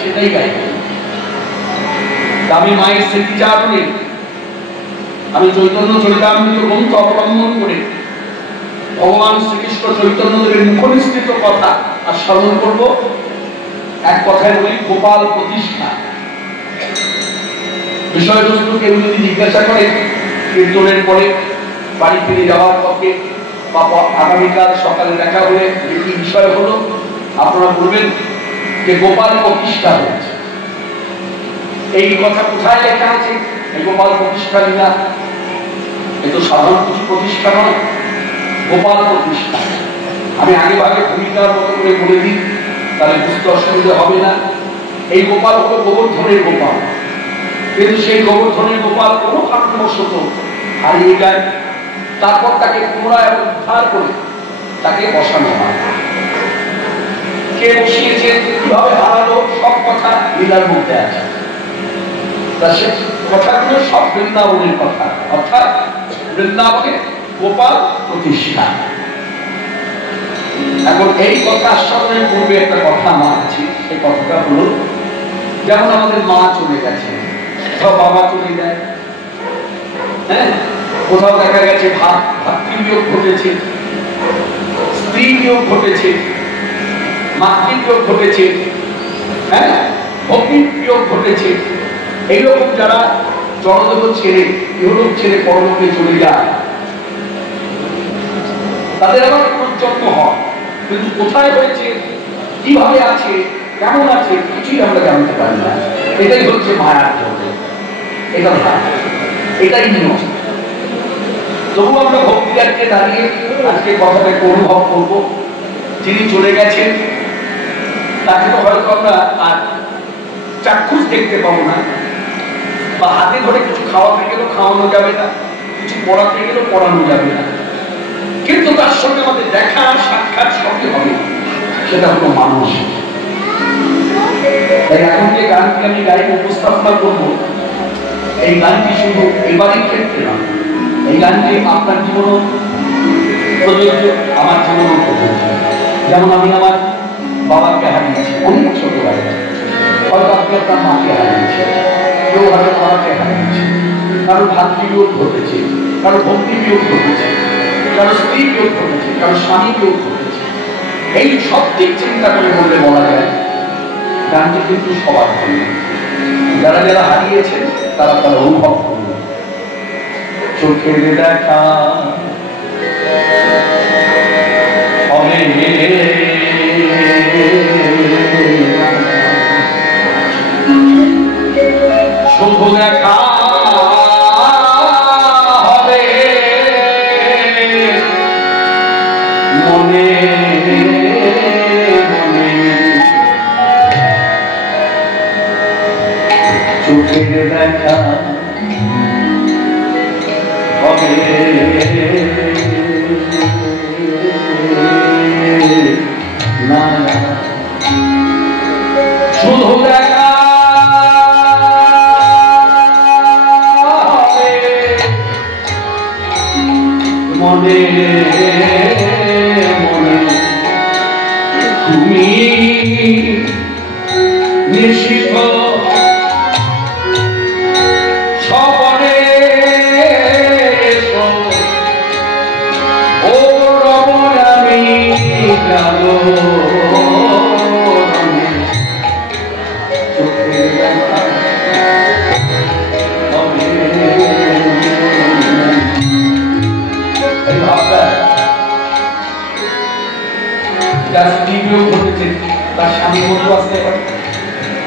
সেটাই গাই। আমি মায়ের স্মৃতিচারণে আমি চৈতন্য চরিতামৃত গ্রন্থ অবলম্বন করে ভগবান শ্রীকৃষ্ণ চৈতন্যদেবের মুখনিসৃত কথা আর স্মরণ করব। এক কথায় বলি, গোপাল প্রতিষ্ঠা। বিষয়বস্তু কেউ যদি জিজ্ঞাসা করে কীর্তনের পরে বাড়ি ফিরে যাওয়ার পথে বা আগামীকাল সকালে দেখা হলে কি বিষয় হলো, আপনারা বলবেন যে গোপাল প্রতিষ্ঠা হয়েছে। এই কথা কোথায় লেখা আছে? এই গোপাল প্রতিষ্ঠা লীলা এ তো সাধারণ কিছু প্রতিষ্ঠা নয়, গোপাল প্রতিষ্ঠা। আমি আগে ভাগে ভূমিকার মতো করে বলে দিই, তাহলে বুঝতে অসুবিধা হবে না। এই গোপাল হলো গোবর্ধনের গোপাল, কিন্তু সেই গোবর্ধনের গোপাল কোনো কারণবশত হারিয়ে যায়। তারপর তাকে পুনরায় উদ্ধার করে তাকে বসানো হয়। কে বসিয়েছে, কিভাবে হারালো, সব কথা লীলার মধ্যে আছে। কথাগুলো সব বৃন্দাবনের কথা, অর্থাৎ বৃন্দাবনে গোপাল প্রতিষ্ঠা। এখন এই কথা আস্বাদনের পূর্বে একটা কথা আমার আছে। সেই কথাটা হলো, যেমন আমাদের মা চলে গেছে, কোথাও বাবা চলে যায়, হ্যাঁ, কোথাও দেখা গেছে ভাতৃবিয়োগ ঘটেছে, স্ত্রী বিয়োগ ঘটেছে, মাতৃবিয়োগ ঘটেছে, হ্যাঁ, ভগ্নী বিয়োগ ঘটেছে। এইরকম যারা জড়জগৎ ছেড়ে ইহলোক ছেড়ে পরলোকে চলে যায়, তাদের আবার পুনর্জন্ম হয়, কিন্তু কোথায় হয়েছে, কিভাবে আছে, কেমন আছে, কিছুই আমরা জানতে পারি না। এটাই হচ্ছে মায়ার জন্য, এটা এটাই নিয়ম। তবু আমরা ভক্তিরাজ্যে দাঁড়িয়ে আজকে কথাটাকে অনুভব করব। যিনি চলে গেছেন তাকে তো হয়তো আমরা আর চাক্ষুষ দেখতে পাবো না, বা হাতে ধরে কিছু খাওয়াতে গেলেও খাওয়ানো যাবে না, কিছু পড়াতে গেলেও পড়ানো যাবে না, কিন্তু তার সঙ্গে আমাদের দেখা সাক্ষাৎ সবই হবে। সেটা হলো মানুষ। তাই এখন যে গানটি আমি গাইব, উপস্থাপনা করবো, এই গানটি শুধু এবারই ক্ষেত্রে নয়, এই গানটি আপনার জীবনও প্রযোজ্য, আমার জীবনও প্রযোজ্য। যেমন আমি আমার বাবাকে হারিয়েছি অনেক ছোটবেলায়, হয়তো আপনি আপনার মাকে হারিয়েছেন, কেউ হয়তো বাবাকে হারিয়েছে, কারো ভাতৃবিয়োগ ঘটেছে, কারো ভক্তি বিয়োগ ঘটেছে, কারো স্ত্রী বিয়োগ ঘটেছে, কারো স্বামী বিয়োগ ঘটেছে। এই সব দিক চিন্তা করে বললে বলা যায় গানটি কিন্তু সবার জন্য। যারা যারা হারিয়েছেন তারা তারা অনুভব করবে। চোখের দেখা হবে, শুধু দেখা হবে, মনে মনে চোখের দেখা হবে, না শুধু দেখা হবে, মনে মনে তুমি নিশিথ সপনে ও রমণ আমি যাব, চোখের দেখা হবে। যার স্ত্রীবিয়োগ ঘটেছে তার স্বামীর মতো আসতে পারে,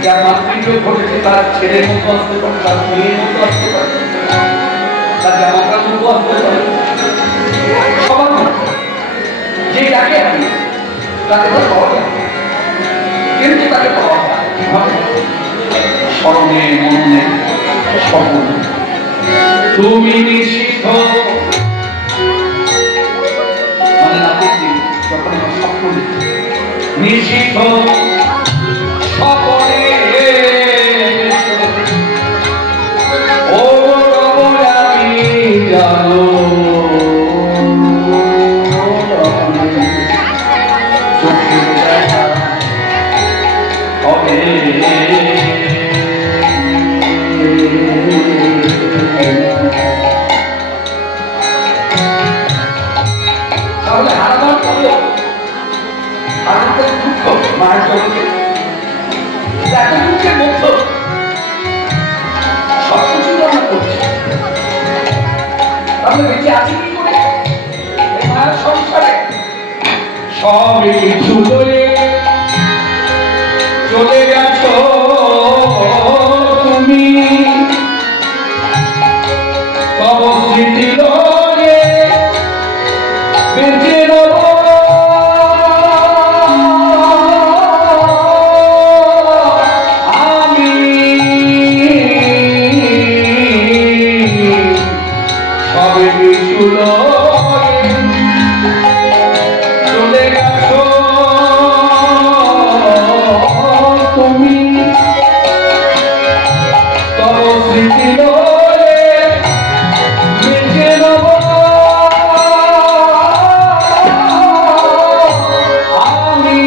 যার মাতৃবিয়োগ ঘটেছে তার ছেলের মতো আসতে পারে, তার মেয়ের মতো আসতে পারে, তার জামাতার মতো আসতে পারে, সবার মতো। যে যাকে হারিয়ে তাকে তো পাওয়া যায়, কিন্তু তাকে পাওয়া যায় কিভাবে? স্মরণে মননে স্বপ্নে। তুমি নিষিদ্ধ মানে রাতের দিন যখন আমার স্বপ্ন দেখি, নিষিদ্ধ স্বপনে ও আমি জানো, চোখের দেখা হবে। তাহলে হারানোর পরেও হারানোর দুঃখ মায়ের জগতে এত দুঃখের মধ্য সবকিছু আমরা করছি, আমরা বেঁচে আছি কি করে এই মায়ের সংসারে? সব কিছু করে চলে গেছো তুমি, তব স্মৃতি লয়ে বেঁচে রব আমি, সবে কিছু লয়ে চলে গেছো তুমি, তব স্মৃতি লয়ে বেঁচে রব আমি,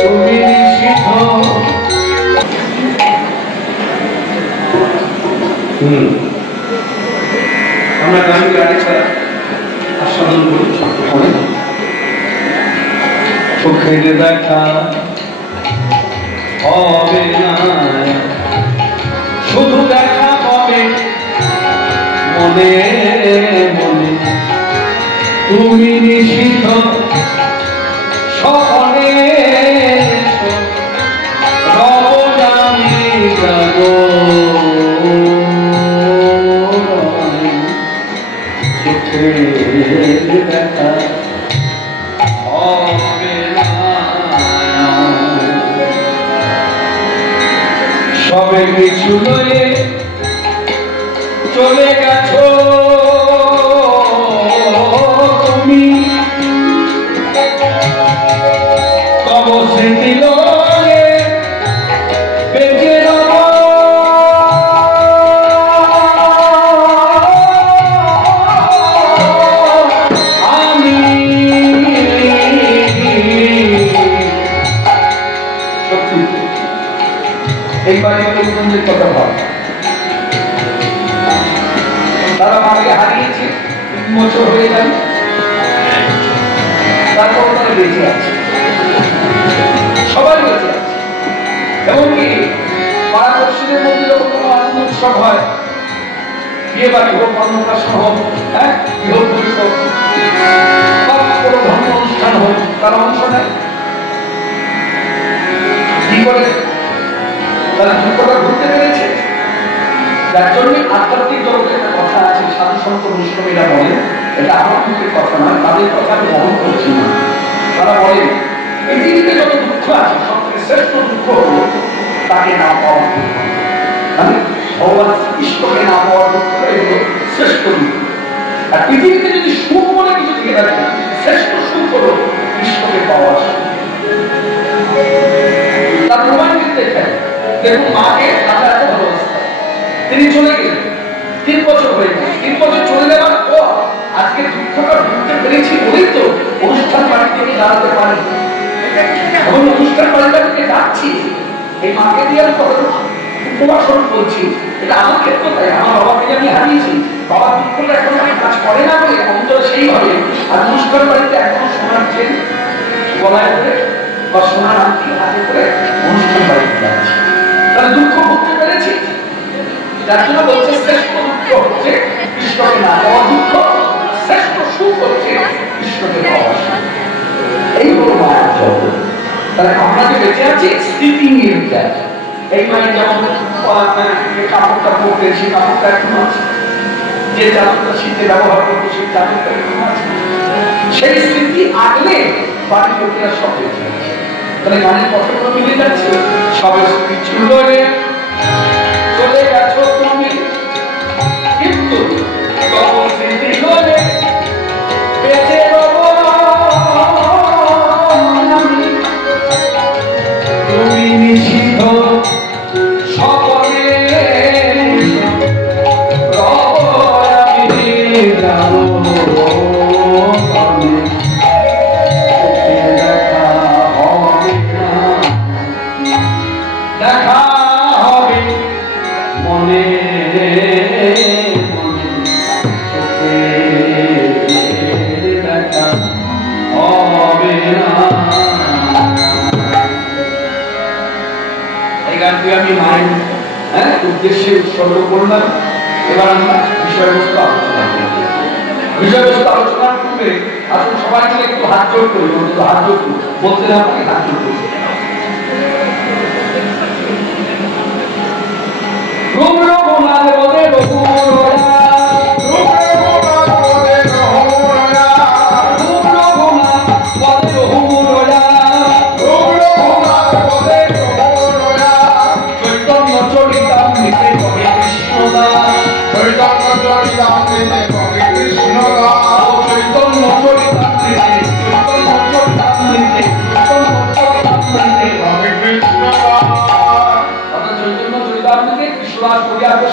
তুমি নিষিদ্ধ। আমরা গানকে আরেকটা আস্বাদন করি। চোখের দেখা হবে না, শুধু দেখা হবে মনে মনে, তুমি নিষিদ্ধ সকলে রব আমি যাব, চোখের দেখা হবে না, সবে কিছু লয়ে চলে গেছো তুমি, তব স্মৃতি লয়ে বেঁচে রব আমি। সত্যি এই বাড়ির লোকজনদের কথা ভাব, তারা মাকে হারিয়েছে 3 বছর হয়ে যায়, তারপর তারা বেঁচে আছে, সবাই বেঁচে আছে। এমনকি পাড়া পড়শিদের মধ্যে যখন কোনো আনন্দ উৎসব হয়, বিয়ে বাড়ি হোক, অন্নপ্রাশন হোক, হ্যাঁ বিবাহ হোক বা কোনো ধর্ম অনুষ্ঠান হোক, তারা অংশ নেয়। কি করে? তারা দুঃখটা ঘুরতে পেরেছে, যার জন্য আধ্যাত্মিক জগতে একটা কথা আছে, সাধু সন্ত বৈষ্ণবীরা বলে, এটা আমার মুখের কথা নয়, তাদের কথা আমি বহন করছি না। তারা বলে পৃথিবীতে যত দুঃখ আছে সব থেকে শ্রেষ্ঠ দুঃখ হলো তাকে না পাওয়া, মানে ভগবান কৃষ্ণকে না পাওয়ার দুঃখটাই হলো শ্রেষ্ঠ দুঃখ। আর পৃথিবীতে যদি সুখ বলে কিছু থেকে থাকে, শ্রেষ্ঠ সুখ হলো কৃষ্ণকে পাওয়া। তার প্রমাণ কিন্তু এখানে দেখুন, মাকে আমরা এত ভালোবাসতাম, তিনি চলে গেলেন, 3 বছর হয়ে গেল। 3 বছর চলে যাওয়ার পর আজকে দুঃখটা ভুলতে পেরেছি বলেই তো অনুষ্ঠান বাড়িতে নিয়ে দাঁড়াতে পারি, এবং অনুষ্ঠান বাড়িতে যাচ্ছি। এই মাকে দিয়ে আমি কত উপবাসন করছি, এটা আমার ক্ষেত্রে তাই। আমার বাবাকে আমি হারিয়েছি, বাবার দুঃখটা এখন আমি কাজ করে না বলে অন্তরে সেইভাবে। আর অনুষ্ঠান বাড়িতে এখনো সোনার চেন গলায় করে বা সোনার আংটি হাতে করে অনুষ্ঠান বাড়িতে যাচ্ছি, তাহলে দুঃখ ভুলতে পেরেছি। যার জন্য বলছে শ্রেষ্ঠ দুঃখ হচ্ছে কৃষ্ণকে না পাওয়ার দুঃখ, শ্রেষ্ঠ সুখ হচ্ছে কৃষ্ণকে পাওয়া। এই হলো মায়ার জগৎ। তাহলে আমরা যে বেঁচে আছি স্মৃতি নিয়ে বেঁচে আছি। এই মায়ের যেমন কাপড়টা পরতে, সেই কাপড়টা এখন আছে, যে চাদরটা শীতে ব্যবহার করতো সেই চাদরটা এখন আছে, সেই স্মৃতি আগলে বাড়ির লোকেরা সব বেঁচে আছে। তাহলে গানের কথাগুলো মিলে যাচ্ছে, সবে কিছু লয়ে চলে গেছো তুমি, কিন্তু তব স্মৃতি লয়ে বেঁচে রব আমি, তুমি নিষিদ্ধ সকলে রব আমি যাব আমি, আমি মায়ের উদ্দেশ্যে উৎসর্গ করলাম। এবার আমরা বিষয়বস্তু আলোচনা করব। বিষয়বস্তু আলোচনার পূর্বে আসলে সবাই মিলে একটু হাত জোর করি, একটু হাত জোর করি, বলতে না পারি হাত জোর করি।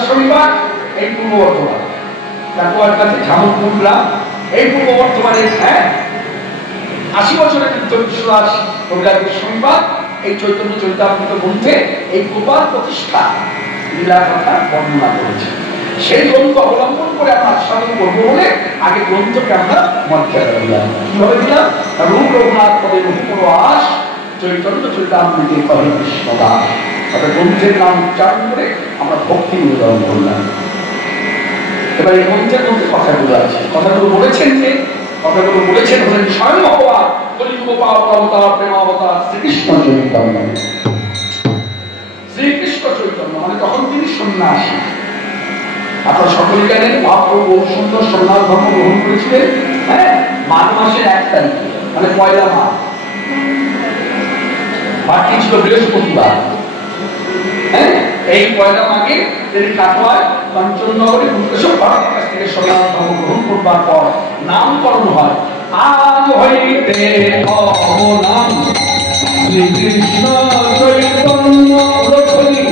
শনিবার এই পূর্ব বর্ধমান কাকুয়ার কাছে ঝামুরপুর গ্রাম, এই পূর্ব বর্ধমানে ৮০ বছরের কীর্তন বিশ্বরাজ রবিবার শনিবার এই চৈতন্য চরিতামৃত গ্রন্থে এই গোপাল প্রতিষ্ঠা লীলা কথা বর্ণনা করেছে। সেই গ্রন্থ অবলম্বন করে আমরা আস্বাদন করবো বলে আগে গ্রন্থকে আমরা মর্যাদা দিলাম। কিভাবে দিলাম? রূপ রঘুনাথ পদে রঘুপরবাস চৈতন্য চরিতামৃতে কহে কৃষ্ণদাস। অর্থাৎ গ্রন্থের নাম উচ্চারণ করে আমরা ভক্তি নিবেদন করলাম। এবার এই গ্রন্থের মধ্যে কথাগুলো আছে, কথাগুলো বলেছেন যে কথাগুলো বলেছেন হলেন স্বয়ং ভগবান কলিযুগ অবতার প্রেমাবতার শ্রীকৃষ্ণ চৈতন্য। শ্রীকৃষ্ণ চৈতন্য মানে তখন তিনি সন্ন্যাসী। আপনারা সকলে জানেন মহাপ্রভু বহু সুন্দর সন্ন্যাস ধর্ম গ্রহণ করেছিলেন মাঘ মাসের ১ তারিখে, মানে পয়লা মাঘ। মাঘটি ছিল বৃহস্পতিবার। এই পয়লা মাঘে তিনি কাটোয়ায় কাঞ্চননগরে মুক্তেশ্বর ভারতের কাছ থেকে সন্ন্যাস ধর্ম গ্রহণ করবার পর নামকরণ হয়। আজ হইতে নাম শ্রীকৃষ্ণ চৈতন্য রঘুনি।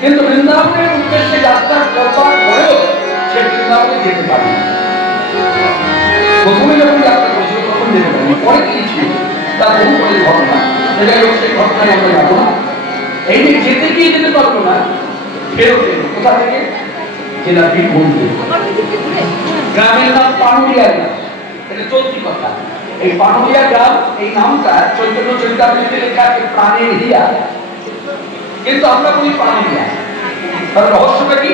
কিন্তু বৃন্দাবনের উদ্দেশ্যে যাত্রা করবার পরেও সে বৃন্দাবনে যেতে পারে। প্রথমে যখন যাত্রা করেছিল তখন যেতে পারেনি, পরে কি ছিল তার বহু পরের ঘটনা। যাই হোক, সেই ঘটনায় আমরা যাবো না। এই যে যেতে গিয়ে যেতে পারবো না, ফেরত এলো কোথা থেকে? জেলা বীরভূম। গ্রামের নাম পানুরিয়া গ্রাম, এটা চলতি কথা। এই পানুরিয়া গ্রাম, এই নামটা চৈতন্য চরিতামৃতে লেখা আছে প্রাণের হিয়া, কিন্তু আমরা বলি পানুরিয়া। তার রহস্যটা কি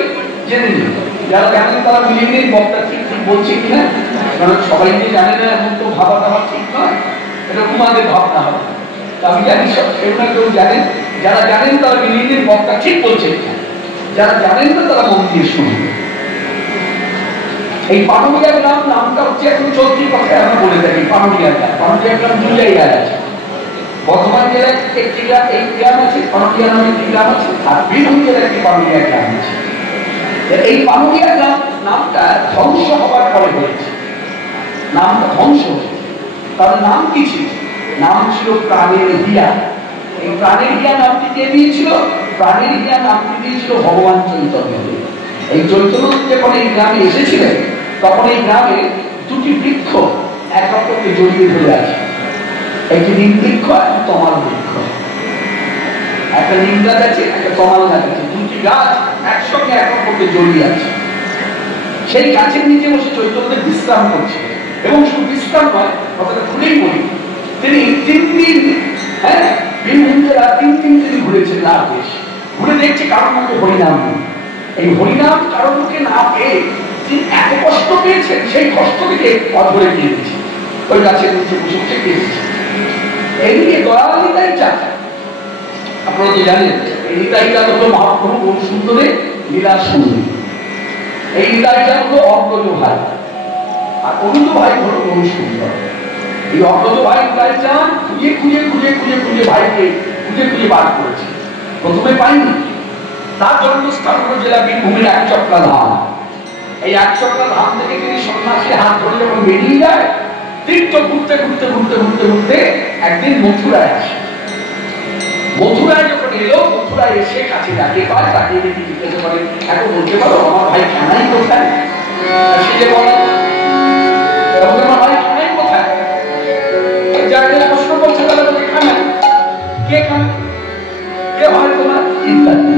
জেনে নিন। যারা জানেন তারা মিলিয়ে নিন বক্তা ঠিক ঠিক বলছে কিনা, কারণ সবাই যে জানে না এমন তো ভাবা টাবা ঠিক নয়, এটা তোমাদের ভাবনা হবে। আমি জানি সব সেগুলো কেউ জানেন, যারা জানেন তারা মিলিয়ে নিন বক্তা ঠিক বলছে কিনা, যারা জানেন না তারা মন দিয়ে শুনবে। এই পানুরিয়া গ্রাম নামটা হচ্ছে এখন চলতি কথায় আমরা বলে থাকি পানুরিয়া গ্রাম। পানুরিয়া গ্রাম 2 জায়গায় আছে। বর্ধমান জেলায় একটি এই গ্রাম আছে, পানুরিয়া নামে একটি গ্রাম আছে, আর বীরভূম জেলায় একটি পানুরিয়া গ্রাম আছে। এই পানুরিয়া গ্রাম নামটা ধ্বংস হবার পরে হয়েছে, নামটা ধ্বংস হয়েছে। তার নাম কি ছিল? নাম ছিল প্রাণের হিয়া। এই প্রাণের হিয়া নামটি কে দিয়েছিল? প্রাণের হিয়া নামটি দিয়েছিল ভগবান চৈতন্য। এই চৈতন্য যখন এই গ্রামে এসেছিলেন তখন এই গ্রামে 2টি বৃক্ষ এক অপরকে জড়িয়ে ধরে আছে। একটি নিম বৃক্ষ, একটা তমাল বৃক্ষ। একটা নিম গাছ আছে, একটা তমাল গাছ আছে, 2টি গাছ একসঙ্গে এক অপরকে জড়িয়ে আছে। সেই গাছের নিচে বসে চৈতন্য বিশ্রাম করছে, এবং শুধু বিশ্রাম নয়, কথাটা খুলেই বলি, তিনি 3 দিন বীরভূম জেলা 3 দিন তিনি ঘুরেছেন। আর দেশ ঘুরে দেখছে কারোর মুখে হরিনাম নেই। এই হরিনাম কারোর মুখে না পেয়ে তিনি এত কষ্ট পেয়েছেন, সেই কষ্ট থেকে অধরে গিয়েছে, ওই গাছের নিচে বসে বসে পেয়েছে। এইদিকে দয়াল নিতাই চান, আপনারা তো জানেন এই নিতাই চান হলো মহাপ্রভু বহু সুন্দরে লীলা সুন্দরী। এই নিতাই চান হলো অগ্রজ ভাই, আর অনুজ ভাই হলো বহু সুন্দর। এই অগ্রজ ভাই নিতাই চান খুঁজে খুঁজে খুঁজে খুঁজে খুঁজে ভাইকে খুঁজে খুঁজে বার করেছি। প্রথমে পাইনি, তার জন্মস্থান হল জেলা বীরভূমের একচক্রা ধাম। এই একচক্রা ধাম থেকে তিনি সন্ন্যাসী হাত ধরে যখন বেরিয়ে যায়, তীর্থ ঘুরতে ঘুরতে ঘুরতে ঘুরতে ঘুরতে একদিন মথুরায় আসে। মথুরায় যখন এলো, মথুরায় এসে কাছে যাকে পায় তাকে দেখি জিজ্ঞাসা করে, এখন বলতে পারো আমার ভাই কানাই কোথায়? সে যে বলে আমার ভাই কানাই কোথায়? যাকে প্রশ্ন করছে তাহলে বলছে কানাই। কে কানাই? কে হয় তোমার? ইত্যাদি।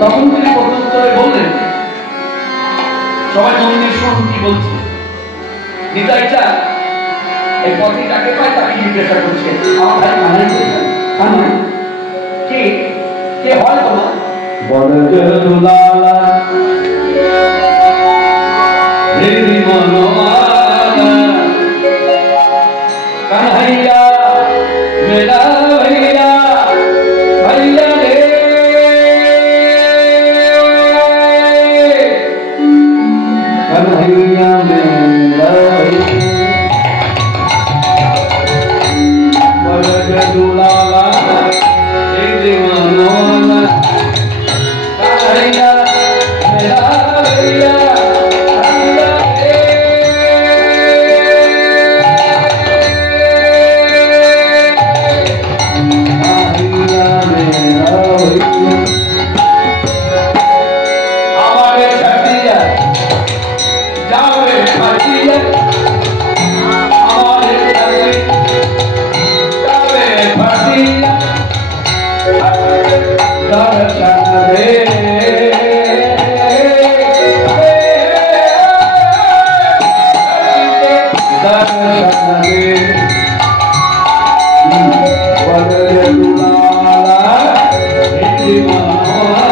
তখন তিনি প্রত্যুত্তরে বললেন, সবাই মন দিয়ে শুনুন কি বলছে। নিতাইটা এই পথে যাকে পায় তাকে জিজ্ঞাসা করছে, আমার ভাই কানাই কোথায়? কানাই কে? কে হয় তোমার? বদরুলালা হৃদি মনোমালা কানহাইয়া মেরা ভাইয়া ভাইয়া রে কানহাইয়া মেরা বদরুলালা हृदय मनोला कान्हैया मेरा भैया भैया रे कान्हैया मेरा भैया हमारे छठिया जावे छठिया हमारे छठिया जावे छठिया दर्शन दे दर्शन दे बदरुलाला हृदय मनोला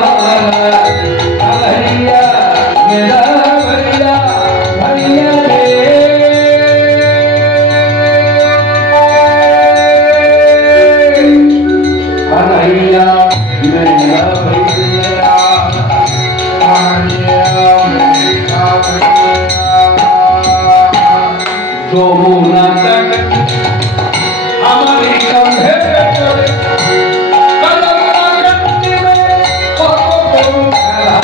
कान्हैया मेरा भैया भैया रे कान्हैया मेरा भैया যমুনা তট हमारी कंधे पे चले कदम गंगे में कत करूं खेला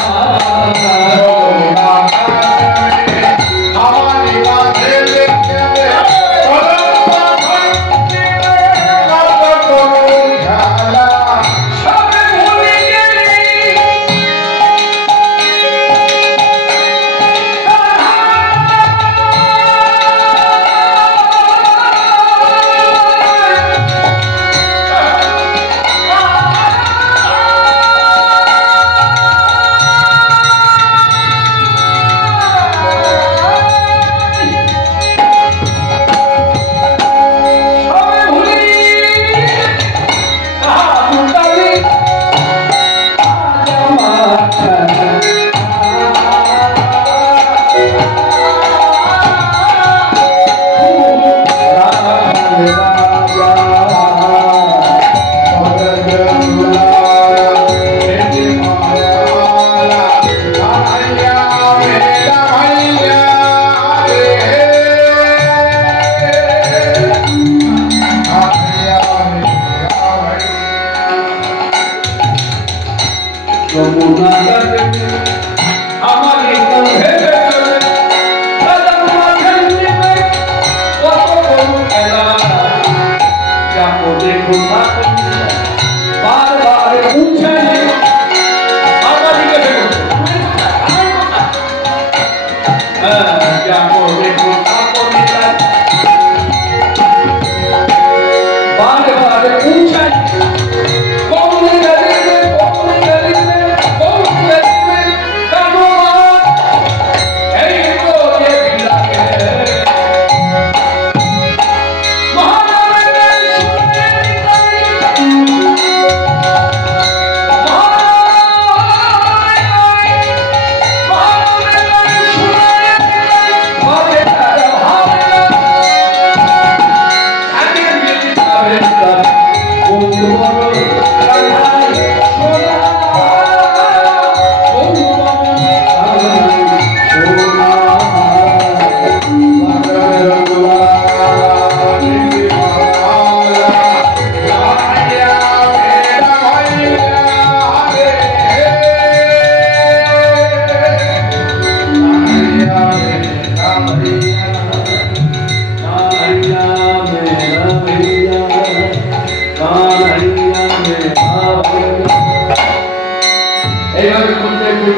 हमारी कंधे पे चले कदम गंगे में कत करूं खेला सब भूल गई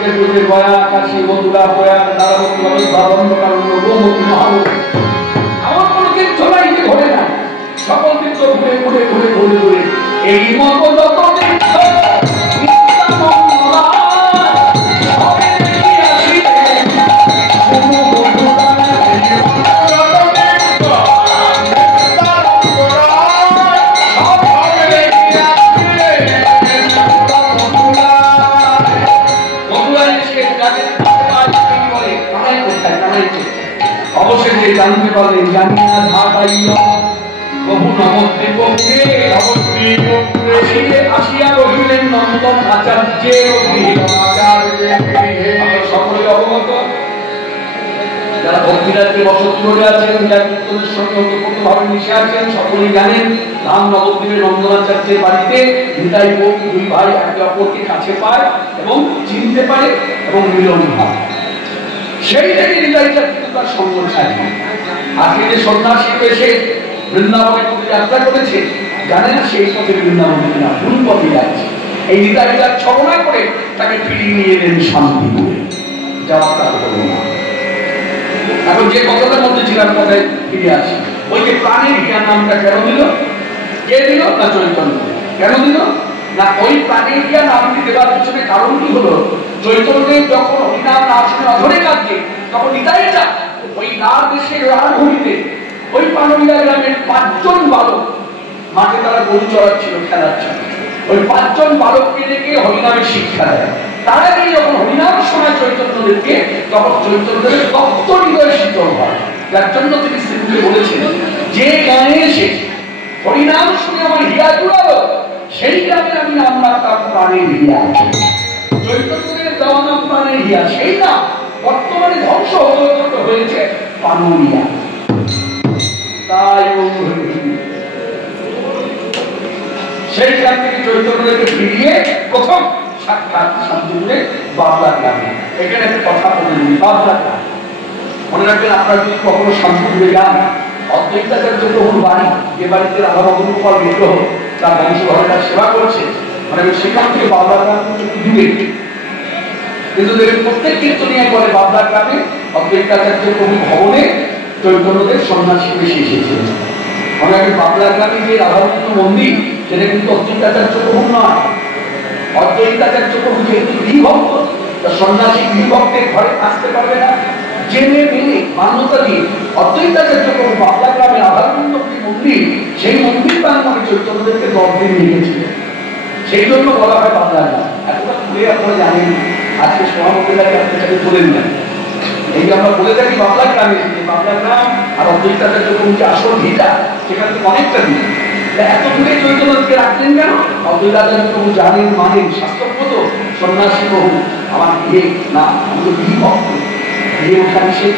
ব্রজে ব্রজে গয়া কাশী মথুরা প্রয়াগ দ্বারাবতী অযোধ্যা দণ্ডকারণ্য গোমতী মহানদী আমার কোনো তীর্থ নাই যে ঘটে না, সকল তীর্থ ঘুরে ঘুরে ঘুরে ঘুরে ঘুরে এই মতো যত তীর্থ অবশেষে জানতে পারলেন জানিয়া ঢাকাইল বহু নবদ্বীপে আসিয়া রহিলেন নন্দন আচার্যের সকলে অবগত। যারা ভক্তিরাজ্যে বসতি করে আছেন, কীর্তনের সঙ্গে ওতপ্রোতভাবে মিশে আছেন, সকলেই জানেন রাম নবদ্বীপের নন্দনাচার্যের বাড়িতে নিতাই বউ দুই ভাই একে অপরকে কাছে পায় এবং চিনতে পারে এবং মিলন হয়। সেই থেকে নিতাইটা কিন্তু তার সঙ্গ ছাড়ে। আজকে যে সন্ন্যাসী এসে বৃন্দাবনের পথে যাত্রা করেছে, জানে না সেই পথে বৃন্দাবন না, ভুল পথে যাচ্ছে। এই নিতাইটার ছলনা করে তাকে ফিরিয়ে নিয়ে এলেন শান্তিপুরে, যাওয়া তার হলো না। এখন যে কথাটার মধ্যে ছিলাম কথায় ফিরে আসি, ওই যে প্রাণের জ্ঞান নামটা কেন দিল? কে দিল? না চৈতন্য। কেন দিল? না ওই প্রাণের জ্ঞান নামটি দেওয়ার পিছনে কারণ কি হলো? চৈতন্যের যখন হরিনাম নাম শুনে অধরে কাঁদছে, তখন নিতাইটা ওই নার দেশের রানভূমিতে ওই পানবিলা গ্রামের 5 জন বালক মাঠে তারা গরু চড়াচ্ছিল, খেলাচ্ছিল। ওই 5 জন বালককে ডেকে হরিনামের শিক্ষা দেয়। তারা গিয়ে যখন হরিনাম শোনায় চৈতন্যদেবকে, তখন চৈতন্যদেবের তত্ত্ব হৃদয় শীতল হয়। যার জন্য তিনি শ্রীমুখে বলেছেন, যে গানে এসে হরিনাম শুনে আমার হিয়া জুড়ালো, সেই গ্রামে আমি নাম রাখতাম প্রাণের হিয়া। চৈতন্যদেবের দেওয়া নাম প্রাণের হিয়া, সেই নাম বর্তমানে ধ্বংস হয়েছে পানুরিয়া। তাই সেইখান থেকে চৈতন্যদেবকে ফিরিয়ে প্রথম সাক্ষাৎ শান্তিপুরে বাবলা গ্রামে। এখানে একটা কথা বলেন, বাবলা গ্রাম মনে রাখবেন। আপনারা যদি কখনো শান্তিপুরে যান, অদ্বৈতাচার্য বহু বাড়ি, যে বাড়িতে রাধা মধুগোপাল বিগ্রহ তার বংশধরেরা সেবা করছে, মানে সেখান থেকে বাবলা গ্রাম দূরে। কিন্তু দেখবেন প্রত্যেক কীর্তনিয়ায় বলে বাবলা গ্রামে অদ্বৈতাচার্য প্রভু ভবনে চৈতন্যদেব সন্ন্যাসী বেশি এসেছিলেন। মনে রাখবেন বাবলা গ্রামে যে রাধারত্ন মন্দির, সেটা কিন্তু অদ্বৈতাচার্য প্রভু নয়। অদ্বৈতাচার্য প্রভু যেহেতু গৃহভক্ত, সন্ন্যাসী গৃহভক্তের ঘরে আসতে পারবে না, জেনে মেনে মান্যতা দিয়ে অদ্বৈতাচার্য প্রভু বাবলা গ্রামে রাধারত্ন মন্দির, সেই মন্দির প্রাঙ্গণে চৈতন্যদেবকে 10 দিন রেখেছিলেন। সেই জন্য বলা হয় বাবলা গ্রাম। এতটা ঘুরে আপনারা জানেন, আজকে সভাপতিরাকে আপনাকে বলেন না। এই যে আমরা বলে থাকি বাবলা গ্রামে, বাবলা গ্রাম আর অদ্বৈতাচার্য প্রভু যে আসল ভিটা, সেখান থেকে অনেকটা দিন। এত দূরে চৈতন্যকে রাখলেন কেন? অদ্বৈতাচার্য প্রভু জানেন, মানেন, শাস্ত্রগত সন্ন্যাসী প্রভু আমার বিয়ে না, আমি তো বিভক্ত, বিয়ে ওখানে সে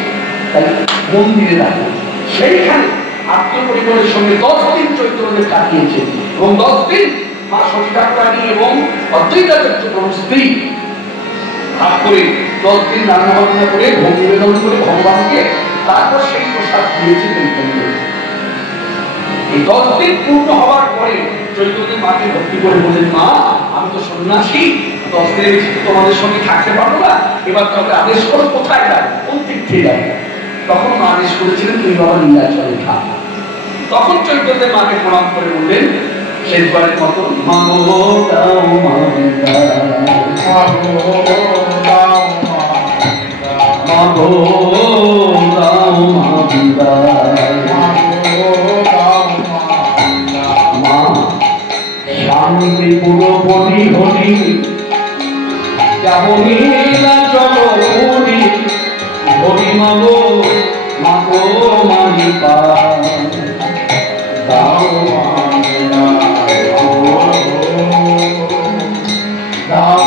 তাই মন্দিরে রাখলেন। সেইখানে আত্মপরিবারের সঙ্গে 10 দিন চৈতন্যদেব কাটিয়েছেন এবং 10 দিন মা সতী ঠাকুরানী এবং অদ্বৈতাচার্য প্রভু স্ত্রী ভাগ করে 10 দিন রান্না বান্না করে ভোগ নিবেদন করে ভগবানকে, তারপর সেই প্রসাদ দিয়েছে চৈতন্যদেব। এই 10 দিন পূর্ণ হওয়ার পরে চৈতন্য মাকে ভক্তি করে বলেন, মা আমি তো সন্ন্যাসী, 10 দিনের বেশি তোমাদের সঙ্গে থাকতে পারবো না, এবার তোকে আদেশ করো কোথায় যাবে, কোন তীর্থে যাবে। তখন মা আদেশ করেছিলেন, তুই বাবা নীলাচলে থাক। তখন চৈতন্য মাকে প্রণাম করে বললেন শেষবারের মতো, মা গো দাও মা, মা গো দাও মা, শান্তি পুরো বলি হলি যাব নীলাচল হরি হরি মাগো মাগো মানিপা দাও দাও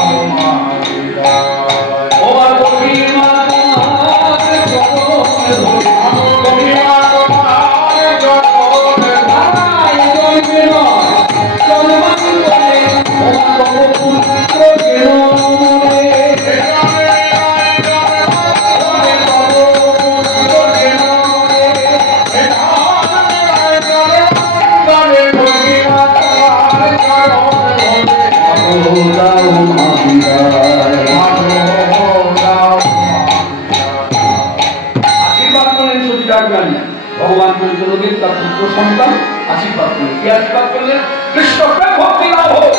ভগবান চৈতন্যদেব তার পুত্র সন্তান আশীর্বাদ করলেন। কি আশীর্বাদ করলেন? কৃষ্ণ প্রেম ভক্তি লাভ হোক।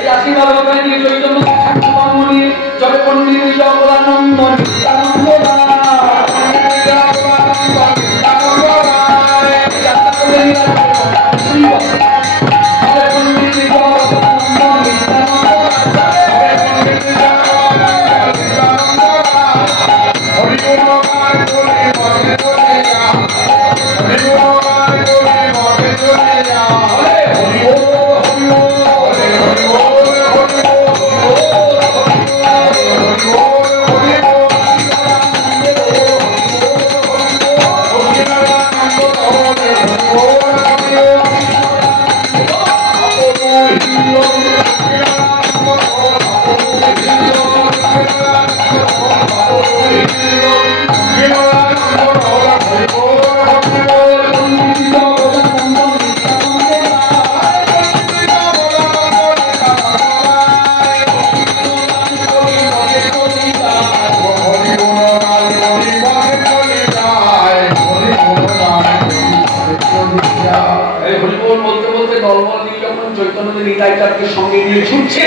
এই আশীর্বাদ ওখানে দিয়ে চৈতন্য ঠাকুর নিয়ে জবে পণ্ডিত জগদানন্দ নিত্যানন্দ সঙ্গে নিয়ে ছুটছে।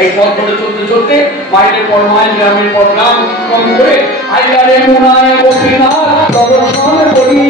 এই পথ ধরে চলতে চলতে মাইলের পর মাইল, গ্রামের পর গ্রাম কম করে আইলারে মুনায় গোপীনাথ দর্শন করি।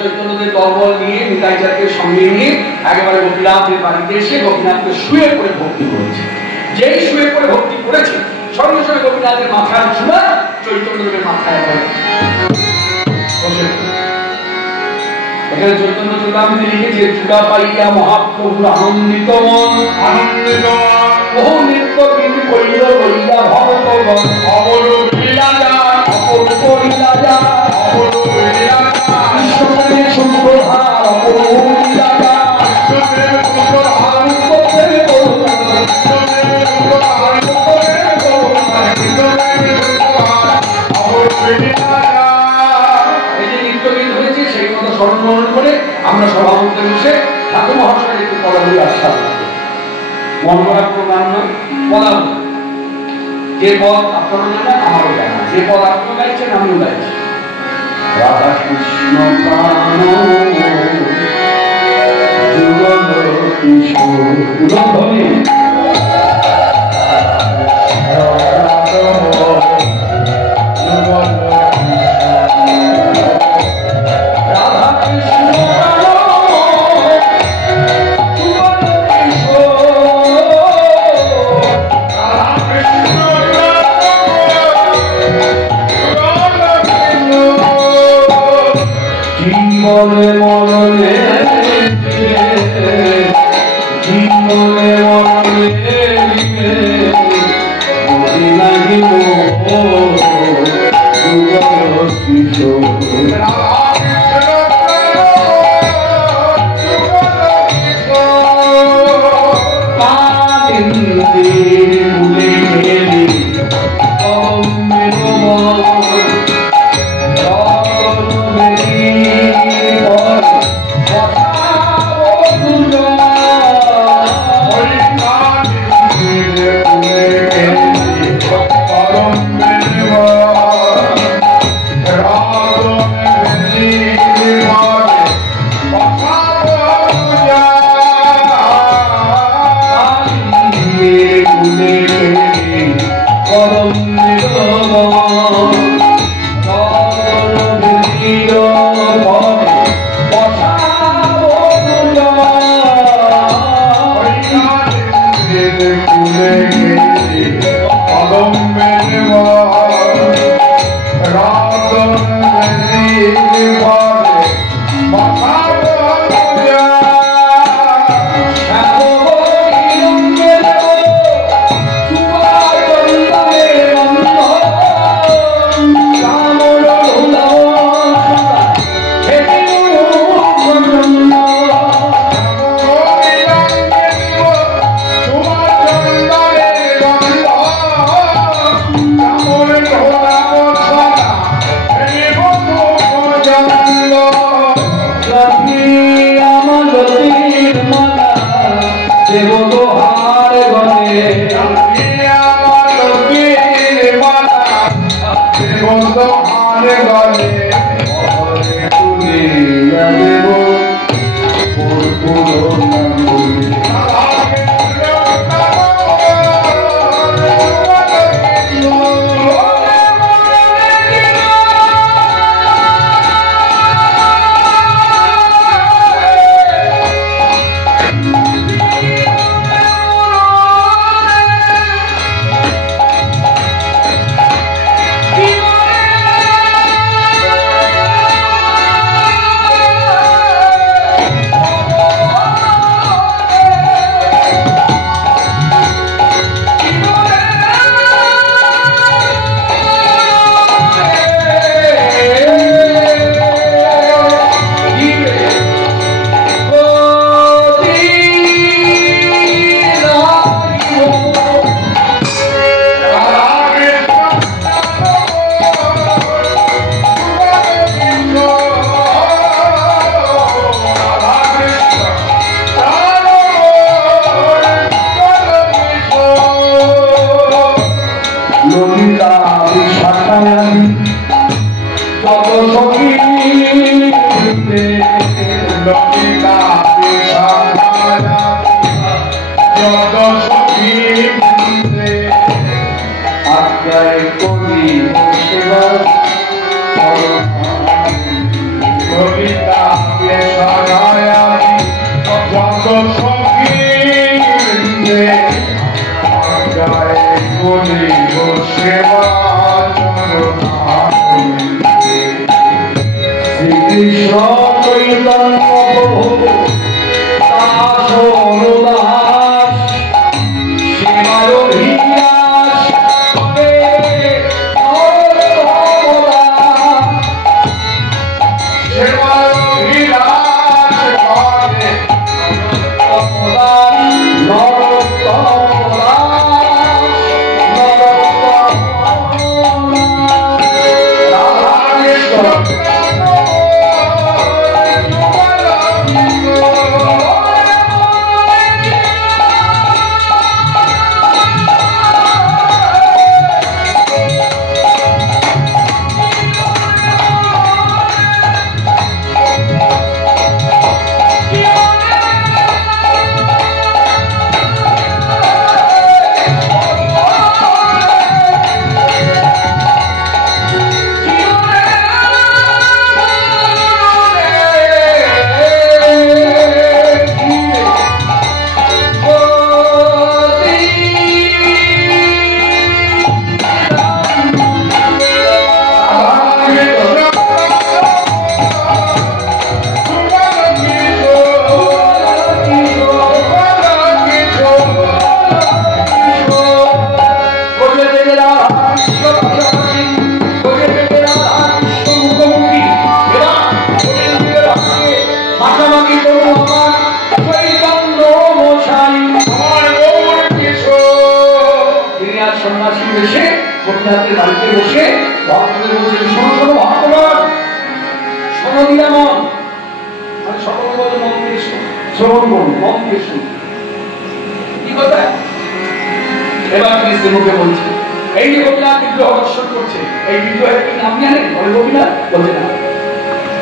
চৈতন্যদের দলবল নিয়ে নিতাইচাঁদকে সঙ্গে নিয়ে একেবারে গোপীনাথের বাড়িতে এসে গোপীনাথকে শুয়ে পড়ে ভক্তি করেছে। যেই শুয়ে পড়ে ভক্তি করেছে সঙ্গে সঙ্গে গোপীনাথের মাথার চূড়া চৈতন্যদেবের মাথায় এখানে চৈতন্য চূড়ামণি লিখেছে, চূড়া পাইয়া মহাপ্রভুর আনন্দিত মন আনন্দিত বহু নৃত্য কিন্তু করিল লইয়া ভক্তগণ অবরূপ লীলা যায় অপরূপ লীলা যায় অপরূপ লীলা যায় কৃষ্ণপ্রেমে সুন্দরহার অপরূপ লীলা যায় কৃষ্ণপ্রেমে সুন্দরহার কৃষ্ণপ্রেমে করুণা কৃষ্ণপ্রেমে সুন্দরহার কৃষ্ণপ্রেমে করুণা কৃষ্ণপ্রেমে সুন্দরহার অপরূপ লীলা যায়। এই যে নৃত্যগীত হয়েছে সেই কথা স্মরণ করে আমরা সভামন্ত্রে বসে ঠাকুর মহাশয়ের একটু পদাবলী আস্বাদ মন করা কোনো গান নয়, পদাবলী। যে পদ আপনারা জানেন আমারও জানা, যে পদ আপনিও গাইছেন আমিও গাইছি। রাধা কৃষ্ণ প্রাণ যুগল কিশোর জীবনে মরণে জীবনে মরণে লাগিব দেব দোহার গনে আমার লক্ষ্মীর মালা দেব দোহার গনে তুলিয়া দেব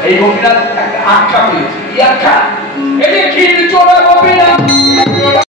এই গোপীনাথ একটা আখ্যা পেয়েছে। কি আখ্যা? এই যে ক্ষীর চোরা